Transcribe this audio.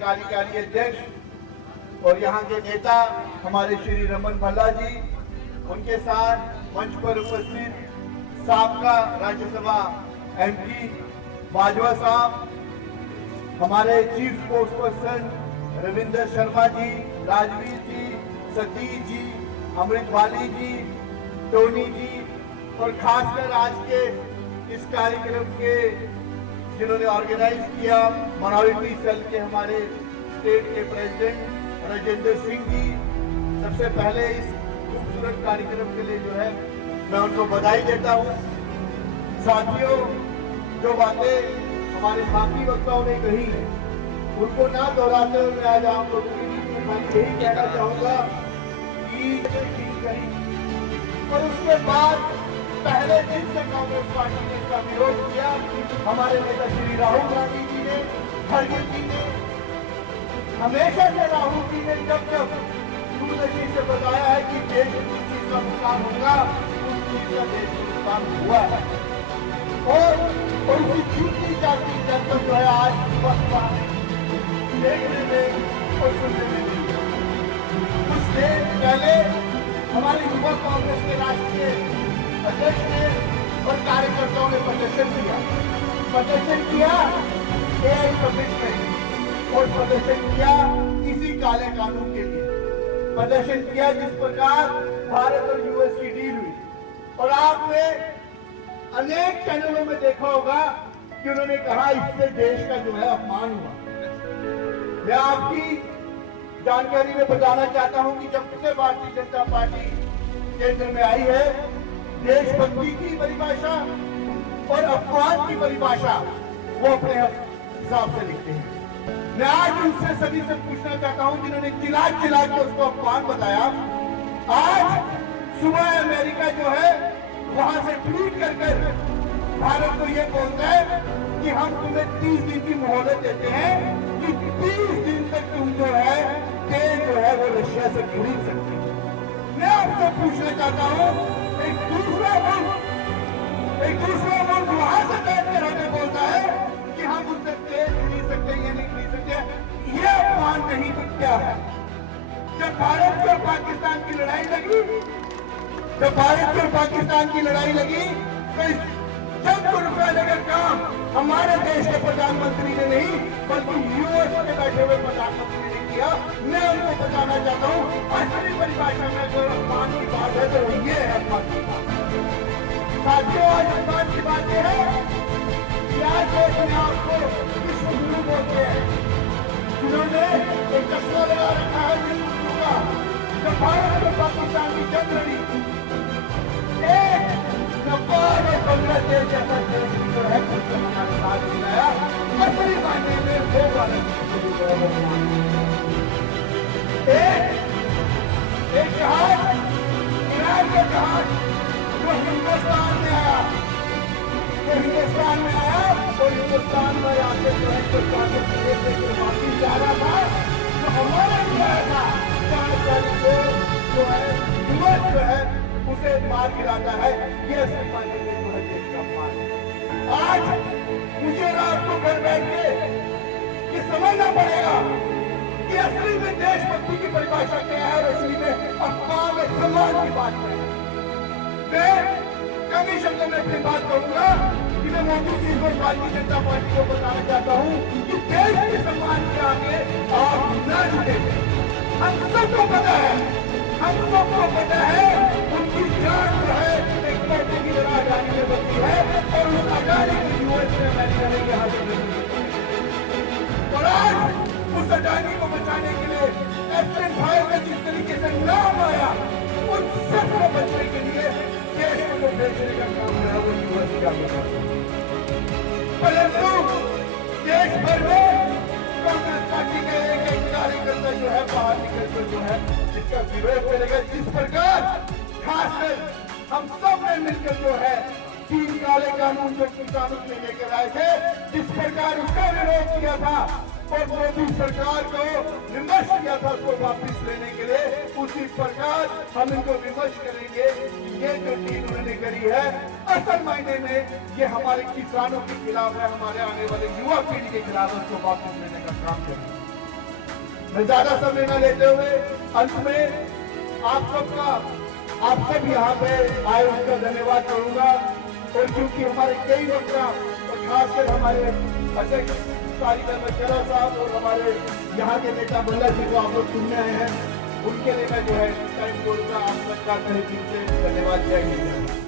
कार्यकारी अध्यक्ष और यहाँ के नेता हमारे श्री रमन भल्ला जी, उनके साथ मंच पर उपस्थित साबका राज्यसभा एमपी बाजवा साहब, हमारे chief sports person Ravindra Sharma ji, Rajveer ji, Satish ji, Amrit Wali ji, Tony जी और खासकर आज के इस कार्यक्रम के जिन्होंने ऑर्गेनाइज किया माइनॉरिटी सेल के हमारे स्टेट के प्रेसिडेंट राजेंद्र सिंह जी, सबसे पहले इस खूबसूरत कार्यक्रम के लिए जो है मैं उनको बधाई देता हूँ। साथियों, जो बातें हमारे बाकी वक्ताओं ने कही है उनको ना दोहराते हुए आज आप लोगों के बीच में मैं यही कहना चाहूंगा कि ठीक करी और उसके बाद पहले दिन से कांग्रेस पार्टी ने इसका विरोध किया। हमारे नेता श्री राहुल गांधी जी ने, खड़गे जी ने, हमेशा से राहुल जी ने जब जब दूरदर्शी से बताया है कि देश में जिस चीज का नुकसान होगा उस चीज का देश में नुकसान हुआ है और उनकी जीतनी जाती जनता जो है आज बस देखने में और सुनने में मिली। कुछ देर पहले हमारे युवा कांग्रेस के राष्ट्रीय अध्यक्ष ने और कार्यकर्ताओं ने प्रदर्शन किया एआई समिट में और प्रदर्शन किया इसी काले कानून के लिए प्रदर्शन किया जिस प्रकार भारत और यूएस की डील हुई। और आपने अनेक चैनलों में देखा होगा कि उन्होंने कहा इससे देश का जो है अपमान हुआ। मैं आपकी जानकारी में बताना चाहता हूं कि जब से भारतीय जनता पार्टी केंद्र में आई है, देशभक्ति की परिभाषा और अपमान की परिभाषा वो अपने हिसाब से लिखते हैं। मैं आज उनसे सभी से पूछना चाहता हूं जिन्होंने चिल्ला के उसको अपमान बताया। आज सुबह अमेरिका जो है वहां से ट्वीट कर भारत को ये बोलता है कि हम तुम्हें 30 दिन की मोहलत देते हैं कि 30 दिन तक तुम जो है तेल जो है वो रशिया से खरीद सकते हैं। मैं आपसे पूछना चाहता हूं, एक दूसरा मुल्क वहां से तेल के रहने बोलता है कि हम उनसे तेल खरीद सकते हैं या नहीं खरीद सकते। ये अपमान नहीं तो क्या है? जब भारत और पाकिस्तान की लड़ाई लगी तो इस जंग को रुकाने का काम हमारे देश के प्रधानमंत्री ने नहीं बल्कि यूएस में बैठे हुए प्रधानमंत्री ने किया। मैं उनको बताना चाहता हूँ असली परिभाषा में जो अपमान की बात है तो ये है अपमान की बात। साथियों, आज अपमान की बात यह है कि आज देश में आपको विश्व गुरु बोलते हैं जिन्होंने एक चश्मा लगा रखा है विश्व गुरु का। जब भारत और पाकिस्तान की जंग लड़ी, नेपाल और बांग्लादेश जैसा देश जो है खुद हमारे साथ मिलाया। असली मायने में वो भारत एक जहाज, ईरान का जहाज जो हिंदुस्तान में आया और हिंदुस्तान में आके जो है हिंदुस्तान के वापिस जा रहा था जो हमारा भी आया था, जो है यूएस जो है उसे मार गिराता है। ये असली मायने में जो है देश का अपमान। आज मुझे और आपको घर बैठ के ये समझना पड़ेगा कि असली में देशभक्ति की परिभाषा क्या है और असली में अपमान और सम्मान की बात है। मैं कम ही शब्दों में अपनी बात करूंगा कि मैं मोदी जी को भारतीय जनता पार्टी को बताना चाहता हूं कि देश के सम्मान के आगे आप न झुके। हम सबको पता है उनकी जान जो है एक पैसे की तरह आजादी में बनती है और उस आजादी को यूएस में अमेरिका ने यहाँ से और आज उस आजादी को बचाने के लिए ऐसे भाई का जिस तरीके से नाम आया उन सबको बचने के लिए देश को बेचने का काम है वो यूएस का परंतु देश भर में कांग्रेस पार्टी के एक कार्यकर्ता जो है बाहर निकलकर जो है इसका विरोध करेगा। जिस प्रकार खासकर हम सब ने मिलकर जो है 3 काले कानून जो कानून में लेकर आए थे, जिस प्रकार उसका विरोध किया था और मोदी सरकार को विमर्श किया था उसको वापिस लेने के लिए, उसी प्रकार हम इनको विमर्श करेंगे। ये जो डील उन्होंने करी है असल मायने में ये हमारे किसानों के खिलाफ है, हमारे आने वाले युवा पीढ़ी के खिलाफ उसको वापिस लेने का काम करेंगे। मैं ज्यादा समय न लेते हुए अंत में आप सब यहाँ पे आए उसका धन्यवाद करूंगा। और क्योंकि हमारे कई वक्ता और खासकर हमारे अध्यक्ष कार्यक्रम शेरा साहब और हमारे यहाँ के नेता भल्ला जी को आप लोग सुनने आए हैं, उनके लिए मैं जो है टाइम बोलूंगा। आप सबका तहे दिल से धन्यवाद। जय हिंद।